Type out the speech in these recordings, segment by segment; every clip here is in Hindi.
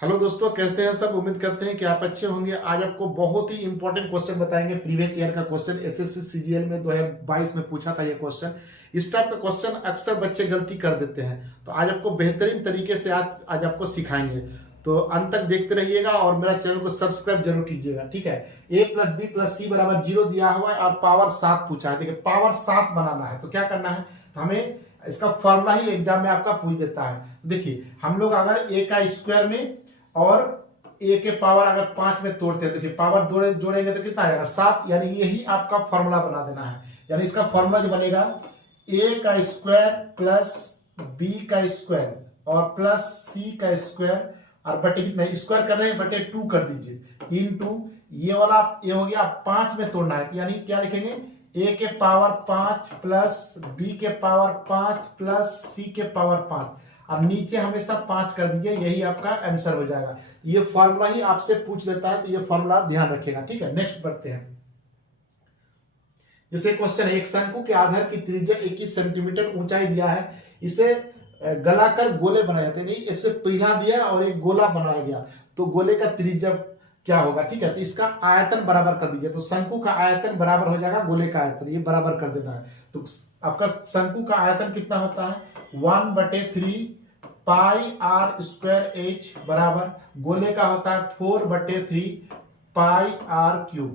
हेलो दोस्तों, कैसे हैं सब। उम्मीद करते हैं कि आप अच्छे होंगे। आज आपको बहुत ही इंपॉर्टेंट क्वेश्चन बताएंगे। प्रीवियस ईयर का क्वेश्चन एसएससी सीजीएल में 2022 में पूछा था ये क्वेश्चन। इस टाइप का क्वेश्चन अक्सर बच्चे गलती कर देते हैं, तो आज आपको बेहतरीन तरीके से आज आपको सिखाएंगे। तो अंत तक देखते रहिएगा और मेरा चैनल को सब्सक्राइब जरूर कीजिएगा, ठीक है। a + b + c = 0 दिया हुआ है और पावर 7 पूछा है। देखिए, पावर 7 बनाना है तो क्या करना है, तो हमें इसका फॉर्मूला ही एग्जाम में आपका पूछ देता है। देखिए, हम लोग अगर a का स्क्वायर में और a के पावर अगर 5 में तोड़ते हैं, देखिए पावर जोड़ेंगे तो कितना आएगा 7, यानी यही आपका फॉर्मूला बना देना है। यानी इसका फॉर्मूला जो बनेगा a का स्क्वायर प्लस b का स्क्वायर और प्लस c का स्क्वायर और बटे कितना स्क्वायर कर रहे हैं, बटे 2 कर दीजिए इनटू ये वाला ये हो गया 5 में तोड़ना है, यानी क्या लिखेंगे a के पावर 5 प्लस b के पावर 5 प्लस c के पावर 5 और नीचे हमेशा 5 कर दीजिए, यही आपका आंसर हो जाएगा। ये फॉर्मूला ही आपसे पूछ लेता है, तो ये फॉर्मूला ध्यान रखिएगा, ठीक है। नेक्स्ट बढ़ते हैं। जैसे क्वेश्चन है, एक शंकु के आधार की त्रिज्या 21 सेंटीमीटर ऊंचाई दिया है, इसे गलाकर गोले बनाए जाते हैं। नहीं, इसे पहिया दिया और एक गोला बनाया गया, तो गोले का त्रिज्या क्या होगा, ठीक है। तो इसका आयतन बराबर कर दीजिए, तो शंकु का आयतन बराबर हो जाएगा गोले का आयतन, ये बराबर कर देना है। तो आपका शंकु का आयतन कितना होता है 1/3 पाई r स्क्वायर h बराबर गोले का होता है 4/3 पाई r³,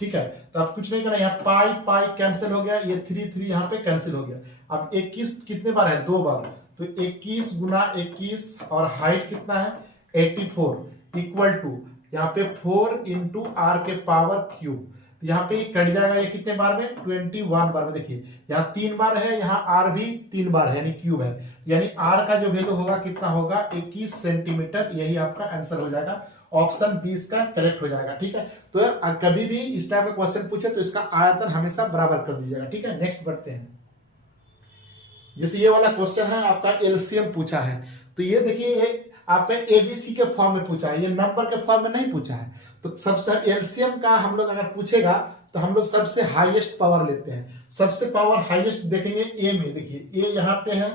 ठीक है। तो अब कुछ नहीं करना, यहाँ पाई पाई कैंसिल हो गया, ये 3 यहाँ पे कैंसिल हो गया। अब 21 कितने बार है, 2 बार, तो 21 × 21 और हाइट कितना है 84 इक्वल टू यहाँ पे 4 × r⁻³। तो यहाँ पे कट जाएगा, ये कितने बार में 21 बार में। देखिए यहाँ 3 बार है, यहाँ r भी 3 बार है, यानी क्यूब है, यानी r का जो वैल्यू होगा कितना होगा 21 सेंटीमीटर, यही आपका आंसर हो जाएगा। ऑप्शन 20 का करेक्ट हो जाएगा, ठीक है। तो कभी भी इस टाइप का क्वेश्चन पूछे तो इसका आयतन हमेशा बराबर कर दीजिएगा, ठीक है। नेक्स्ट बढ़ते हैं। जैसे ये वाला क्वेश्चन है, आपका एलसीएम पूछा है, तो ये देखिए ये आपका एबीसी के फॉर्म में पूछा है, ये नंबर के फॉर्म में नहीं पूछा है। तो सबसे एलसीएम का हम लोग अगर पूछेगा तो हम लोग सबसे हाईएस्ट पावर लेते हैं। सबसे पावर हाईएस्ट देखेंगे ए में, देखिए ए यहाँ पे है,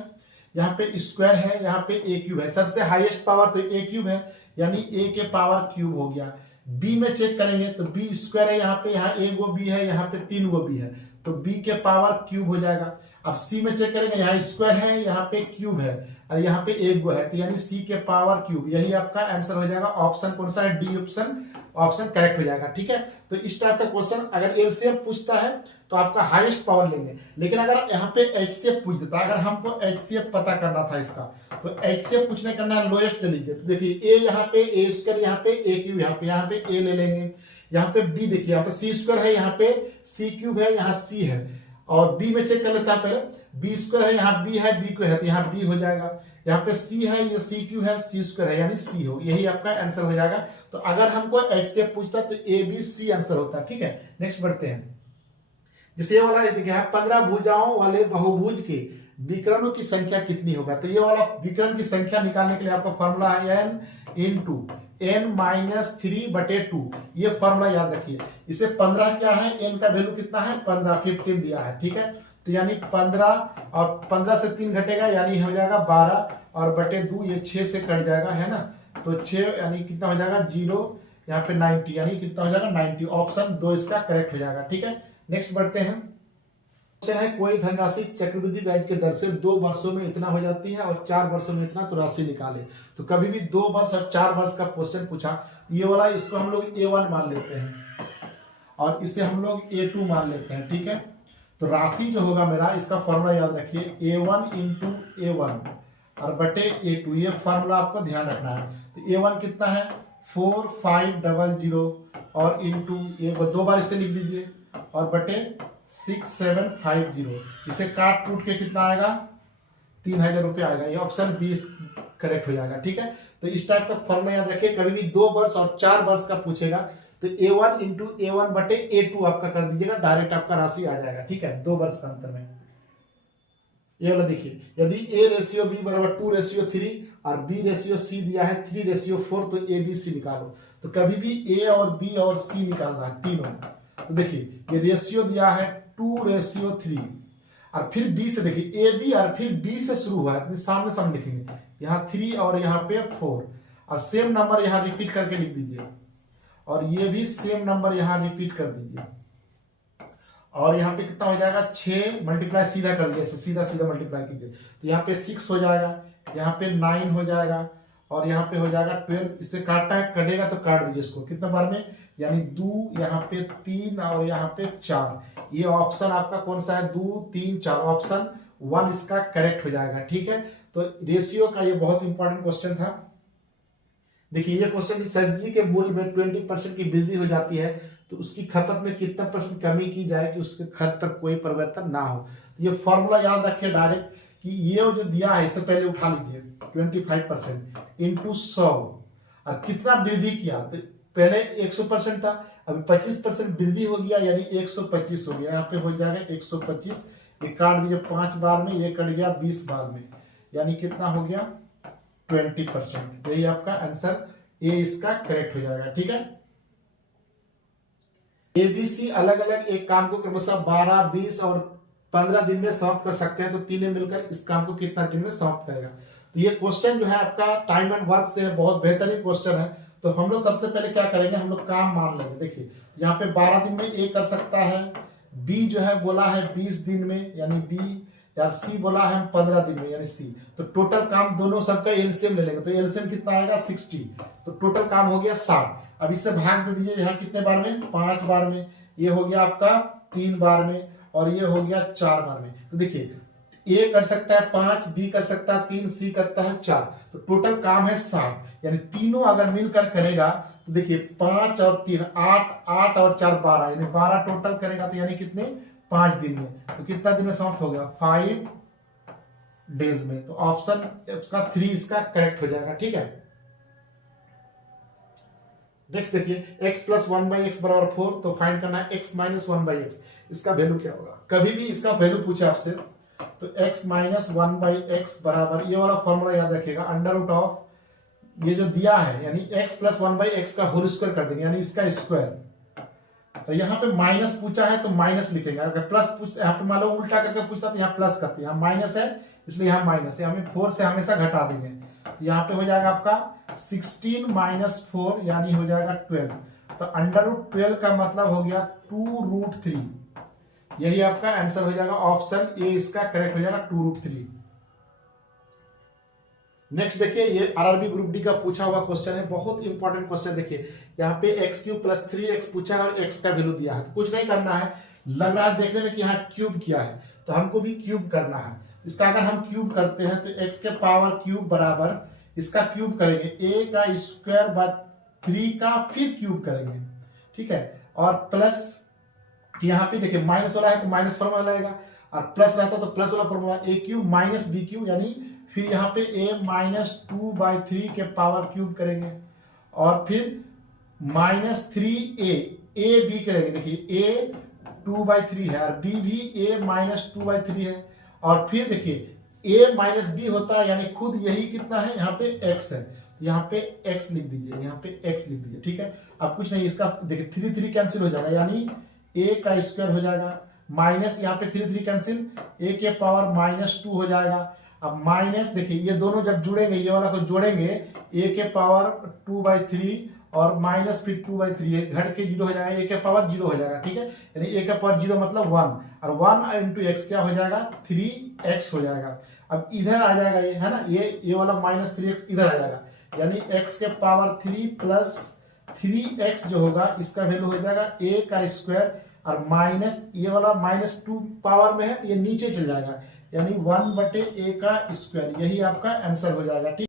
यहाँ पे स्क्वायर है, यहाँ पे ए क्यूब है। सबसे हाईएस्ट पावर तो ए क्यूब है, यानी ए के पावर क्यूब हो गया। बी में चेक करेंगे तो बी स्क्वायर है, यहाँ पे यहाँ ए गो बी है, यहाँ पे 3 गो बी है, तो बी के पावर क्यूब हो जाएगा। अब सी में चेक करेंगे, यहाँ स्क्वायर है, यहाँ पे क्यूब है और यहाँ पे एक गो है, तो यानी सी के पावर क्यूब, यही आपका आंसर हो जाएगा। ऑप्शन कौन सा है, डी ऑप्शन, ऑप्शन करेक्ट हो जाएगा, ठीक है। तो इस टाइप का क्वेश्चन अगर एलसीएम पूछता है तो आपका हाईएस्ट पावर लेंगे, लेकिन अगर यहाँ पे एचसीएफ पूछ देता, अगर हमको एचसीएफ पता करना था इसका, तो एचसीएफ कुछ नहीं करना है, लोएस्ट ले लीजिए। तो देखिए ए यहाँ पे ए स्क्वायर, यहाँ पे ए क्यूब, यहाँ पे ए ले लेंगे। यहाँ पे बी देखिए, यहाँ पे सी स्क्वायर है, यहाँ पे सी क्यूब है, यहाँ सी है। और बी में चेक कर लेता है पहले, बी स्क्वायर है, यहाँ बी है, बी क्यू है, तो यहाँ बी हो जाएगा। यहाँ पे सी है, ये सी क्यू है, सी स्क्वायर है, यानी सी हो, यही आपका आंसर हो जाएगा। तो अगर हमको एचसीएफ पूछता तो ए बी सी आंसर होता, ठीक है। नेक्स्ट बढ़ते हैं। जैसे ये वाला देखिए 15 भुजाओं वाले बहुभुज के विकर्णों की संख्या कितनी होगा, तो ये वाला विकर्ण की संख्या निकालने के लिए आपका फॉर्मूला है n × n-3/2, ये फॉर्मूला याद रखिए। इसे 15 क्या है, n का वैल्यू कितना है 15 15 दिया है, ठीक है। तो यानी 15 और 15 से 3 घटेगा, यानी हो जाएगा 12 और बटे 2, ये 6 से कट जाएगा, है ना। तो 6 यानी कितना हो जाएगा 0, यहाँ पे 90, यानी कितना हो जाएगा 90। ऑप्शन 2 इसका करेक्ट हो जाएगा, ठीक है। नेक्स्ट बढ़ते हैं। क्वेश्चन है, कोई धनराशि चक्रवृद्धि ब्याज के दर से 2 वर्षों में इतना हो जाती है और 4 वर्षों में इतना, तो राशि निकाले। तो कभी भी 2 वर्ष और 4 वर्ष का क्वेश्चन पूछा, ये वाला इसको हम लोग A1 मान लेते हैं और इसे हम लोग A2 मान लेते हैं, ठीक है। तो राशि जो होगा मेरा, इसका फॉर्मूला याद रखिए A1 × A1 और बटे A2, ये फॉर्मूला आपको ध्यान रखना है। तो A1 कितना है 4500 और इंटू ये 2 बार इसे लिख दीजिए और बटे 6750, इसे काट टूट के कितना आएगा 3000 रुपये आएगा, ये ऑप्शन 20 करेक्ट हो जाएगा, ठीक है। तो इस टाइप का फॉर्मूला याद रखिए। कभी भी 2 वर्ष और 4 वर्ष का पूछेगा तो A1 × A1 बटे A2 आपका कर दीजिएगा, डायरेक्ट आपका राशि आ जाएगा, ठीक है। 2 वर्ष का अंतर में ये वाला देखिए, यदि A/B = 2/3 और B/C दिया है 3/4, तो ABC निकालो। तो कभी भी A और B और C निकालना है तीनों। तो देखिए ये रेशियो दिया है 2/3 और फिर B से देखिए AB और फिर B से शुरू हुआ है, तो सामने सामने लिखेंगे, यहाँ 3 और यहाँ पे 4 और सेम नंबर यहाँ रिपीट करके लिख दीजिए, और ये भी सेम नंबर यहाँ रिपीट कर दीजिए। और यहाँ पे कितना हो जाएगा, 6 मल्टीप्लाई सीधा कर दीजिए, सीधा सीधा मल्टीप्लाई कीजिए, तो यहाँ पे 6 हो जाएगा, यहाँ पे 9 हो जाएगा, और यहाँ पे हो जाएगा 12। इससे काटना है, कटेगा तो काट दीजिए इसको कितने बार में, यानी 2, यहाँ पे 3 और यहाँ पे 4। ये ऑप्शन आपका कौन सा है, 2, 3, 4, ऑप्शन 1 इसका करेक्ट हो जाएगा। ठीक है, तो रेशियो का ये बहुत इंपॉर्टेंट क्वेश्चन था। देखिए ये क्वेश्चन, सब्जी के मूल्य में 20% की वृद्धि हो जाती है तो उसकी खपत में कितना % कमी की जाए कि उसके खर्च पर कोई परिवर्तन ना हो। ये फॉर्मूला याद रखिए डायरेक्ट, कि ये जो दिया है इससे पहले उठा लीजिए, 25% इंटू 100, और कितना वृद्धि किया, तो पहले 100% था, अभी 25% वृद्धि हो गया यानी 125 हो गया। यहाँ पे हो जाएगा 125, ये काट दीजिए 5 बार में, ये कट गया 20 बार में, यानी कितना हो गया 20%। यही आपका आंसर ए इसका करेक्ट हो जाएगा। ठीक है, एबीसी अलग अलग एक काम को क्रमशः 12, 20 और 15 दिन में समाप्त कर सकते हैं, तो तीनों मिलकर इस काम को कितना दिन में समाप्त करेगा। तो ये क्वेश्चन जो है आपका टाइम एंड वर्क से है, बहुत बेहतरीन क्वेश्चन है। तो हम लोग सबसे पहले क्या करेंगे, हम लोग काम मान लेंगे। देखिए यहाँ पे 12 दिन में ए कर सकता है, बी जो है बोला है 20 दिन में यानी बी, यार सी बोला है हम 15 दिन में यानी सी। तो टोटल काम दोनों सबका एलसीएम ले लेंगे, तो एलसीएम कितना आएगा 60, तो टोटल काम हो गया 60। अब इससे भाग दे दीजिए, यहाँ कितने बार में, 5 बार में, ये हो गया आपका 3 बार में, और ये हो गया 4 बार में। तो देखिए ए कर सकता है 5, बी कर सकता है 3, सी करता है 4, तो टोटल काम है 60, यानी तीनों अगर मिलकर करेगा तो देखिए 5 और 3 8, 8 और 4 12, यानी 12 टोटल करेगा, तो यानी कितने 5 दिन में। तो कितना दिन में समाप्त हो गया 5 डेज में। तो ऑप्शन इसका 3 इसका करेक्ट हो जाएगा। ठीक है, नेक्स्ट देखिए x प्लस 1/x बराबर 4, तो फाइंड करना है x माइनस 1/x, इसका वैल्यू क्या होगा। कभी भी इसका वैल्यू पूछे आपसे तो x माइनस 1/x बराबर, ये वाला फॉर्मूला याद रखिएगा, अंडर रूट ऑफ ये जो दिया है यानी x प्लस 1/x का होल स्क्वायर कर देंगे, यानी इसका स्क्वायर। तो यहाँ पे माइनस पूछा है तो माइनस लिखेंगे, अगर प्लस पूछ, यहाँ पे मान लो उल्टा करके पूछता तो यहाँ प्लस करते हैं, यहाँ माइनस है इसलिए यहाँ माइनस है, हमें 4 से हमेशा घटा देंगे। यहाँ पे हो जाएगा आपका 16 माइनस 4 यानी हो जाएगा 12, तो अंडर रूट 12 का मतलब हो गया 2√3, यही आपका आंसर हो जाएगा, ऑप्शन ए इसका करेक्ट हो जाएगा 2√3। नेक्स्ट देखिए ये आरआरबी ग्रुप डी का पूछा हुआ क्वेश्चन है, बहुत इंपॉर्टेंट क्वेश्चन। देखिए यहाँ पे x³ प्लस 3x पूछा है और x का वैल्यू दिया है, तो कुछ नहीं करना है, लग रहा है देखने में कि यहाँ क्यूब किया है तो हमको भी क्यूब करना है। इसका अगर हम क्यूब करते हैं तो x के पावर क्यूब बराबर इसका क्यूब करेंगे a का स्क्वायर बाय 3 का फिर क्यूब करेंगे। ठीक है, और प्लस यहाँ पे देखिए माइनस वाला है तो माइनस फॉर्मूला लगेगा, और प्लस रहता तो प्लस वाला फॉर्मूला, a³ माइनस b³ यानी फिर यहाँ पे a माइनस 2/3 के पावर क्यूब करेंगे, और फिर माइनस 3a b करेंगे। देखिए a 2/3 है और b भी a माइनस 2/3 है, और फिर देखिए a माइनस b होता है यानी खुद यही कितना है, यहाँ पे x है, यहाँ पे x लिख दीजिए, यहाँ पे x लिख दीजिए। ठीक है, अब कुछ नहीं, इसका देखिए 3 कैंसिल हो जाएगा यानी a का स्क्वायर हो जाएगा, माइनस यहाँ पे 3 कैंसिल, a के पावर माइनस 2 हो जाएगा। अब माइनस देखिए ये दोनों जब जुड़ेंगे, ये वाला को जोड़ेंगे, a के पावर 2/3 और माइनस फिर 2/3 घट के 0 हो जाएगा, a के पावर 0 हो जाएगा। ठीक है, यानी a के पावर 0 मतलब 1, और 1 इंटू एक्स क्या हो जाएगा 3x हो जाएगा। अब इधर आ जाएगा ये है ना, ये वाला माइनस 3x इधर आ जाएगा, यानी x के पावर 3 प्लस 3x जो होगा इसका वैल्यू हो जाएगा a का स्क्वायर, और माइनस ये वाला -2 पावर में है तो ये नीचे चल जाएगा, यानी 1/a का स्क्वायर, यही आपका आंसर हो जाएगा। ठीक।